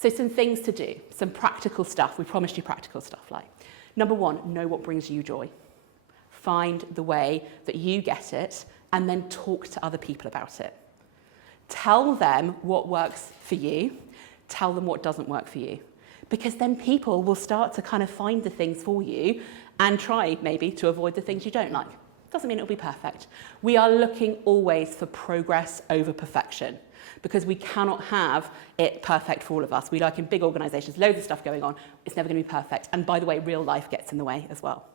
So some things to do, some practical stuff. We promised you practical stuff like, number one, know what brings you joy. Find the way that you get it and then talk to other people about it. Tell them what works for you. Tell them what doesn't work for you. Because then people will start to kind of find the things for you and try maybe to avoid the things you don't like. Doesn't mean it'll be perfect. We are looking always for progress over perfection because we cannot have it perfect for all of us. We like in big organisations, loads of stuff going on. It's never going to be perfect. And by the way, real life gets in the way as well.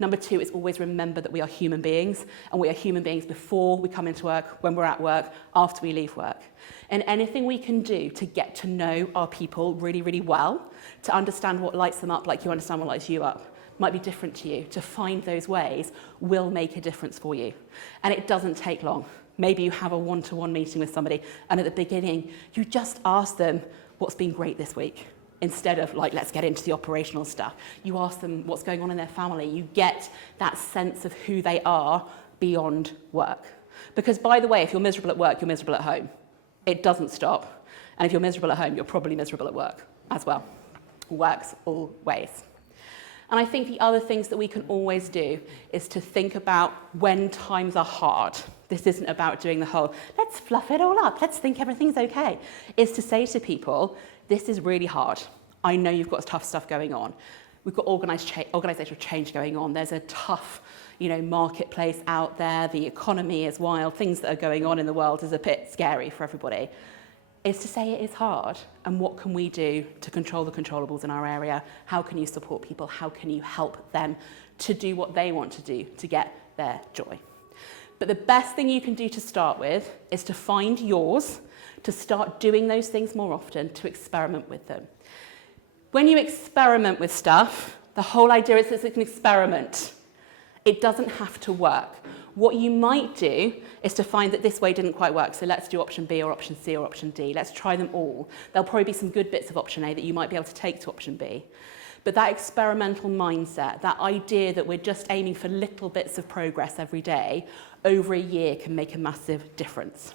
Number two is always remember that we are human beings, and we are human beings before we come into work, when we're at work, after we leave work. And anything we can do to get to know our people really, really well, to understand what lights them up like you understand what lights you up, might be different to you, to find those ways will make a difference for you. And it doesn't take long. Maybe you have a one-to-one meeting with somebody, and at the beginning, you just ask them what's been great this week. Instead of like, let's get into the operational stuff. You ask them what's going on in their family. You get that sense of who they are beyond work. Because by the way, if you're miserable at work, you're miserable at home. It doesn't stop. And if you're miserable at home, you're probably miserable at work as well. Works all ways. And I think the other things that we can always do is to think about when times are hard. This isn't about doing the whole, let's fluff it all up, let's think everything's okay. It's to say to people, this is really hard. I know you've got tough stuff going on. We've got organisational change going on. There's a tough, marketplace out there. The economy is wild. Things that are going on in the world is a bit scary for everybody. It's to say it is hard, and what can we do to control the controllables in our area? How can you support people? How can you help them to do what they want to do to get their joy? But the best thing you can do to start with is to find yours, to start doing those things more often, to experiment with them. When you experiment with stuff, the whole idea is it's an experiment. It doesn't have to work. What you might do is to find that this way didn't quite work, so let's do option B or option C or option D. Let's try them all. There'll probably be some good bits of option A that you might be able to take to option B. But that experimental mindset, that idea that we're just aiming for little bits of progress every day, over a year can make a massive difference.